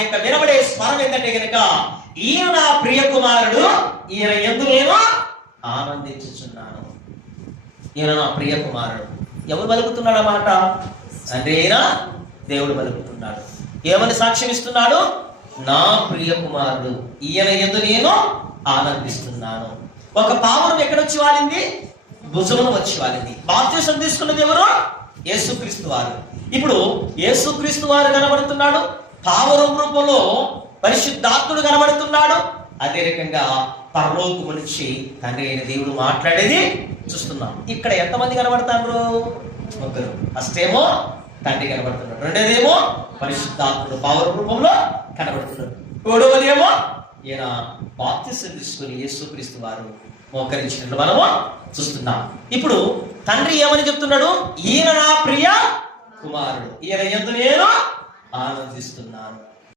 యొక్క వినబడే స్వరం ఏంటంటే గనుక ఈయన నా ప్రియ కుమారుడు ఈయన ఎందు నేను ఆనందించుచున్నాను. ఈయన నా ప్రియ కుమారుడు ఎవరు బలుకుతున్నాడు అన్నమాట మాట? తండ్రి అయినా దేవుడు బలుకుతున్నాడు ఏమని సాక్ష్యం ఇస్తున్నాడు? నా ప్రియ కుమారుడు ఈయన ఎందు నేను ఆనందిస్తున్నాను. ఒక పావురం ఎక్కడొచ్చి వాలింది? భుజమును వచ్చి వాలింది. బాప్తీసం తీసుకున్నది ఎవరు? యేసుక్రీస్తు వారు. ఇప్పుడు యేసుక్రీస్తు వారు కనబడుతున్నాడు. పావురం రూపంలో పరిశుద్ధాత్ముడు కనబడుతున్నాడు. అదే రకంగా పరలోకము నుంచి తండ్రి అయిన దేవుడు మాట్లాడేది చూస్తున్నాం. ఇక్కడ ఎంతమంది కనబడతారు? ముగ్గురు. అస్తేమో తండ్రి కనబడుతున్నాడు. రెండోదేమో పరిశుద్ధాత్ముడు పవర్ రూపంలో కనబడుతున్నాడు మూడవదేమో ఈయన బాప్తిసం తీసుకుని యేసుక్రీస్తు వారు మోకరించినట్లు మనము చూస్తున్నాం. ఇప్పుడు తండ్రి ఏమని చెప్తున్నాడు? ఈయన నా ప్రియ కుమారుడు. ఈయన ఎందు నేను ఆనందిస్తున్నాను